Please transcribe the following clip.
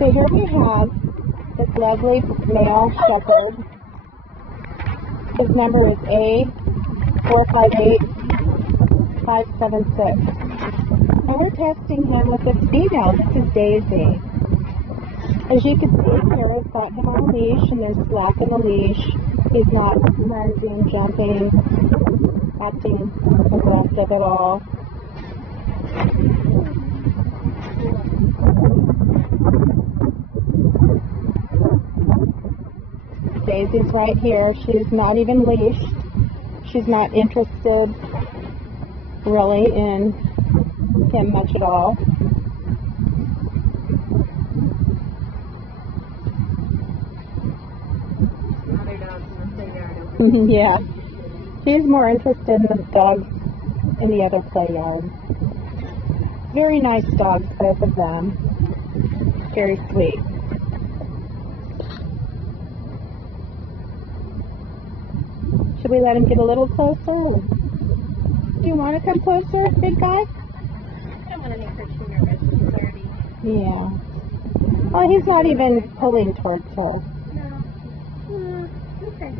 So here we have this lovely male shepherd. His number is A458576. And we're testing him with this female. This is Daisy. As you can see here, I've got him on a leash, and there's slack in the leash. He's not lunging, jumping, acting aggressive at all. Daisy's right here. She's not even leashed. She's not interested really in him much at all. Yeah. She's more interested in the dogs in the other play yard. Very nice dogs, both of them. Very sweet. Should we let him get a little closer? Do you want to come closer, big guy? I don't want to make her too nervous. She's already... Yeah. Well, he's not even pulling towards her. No. Okay.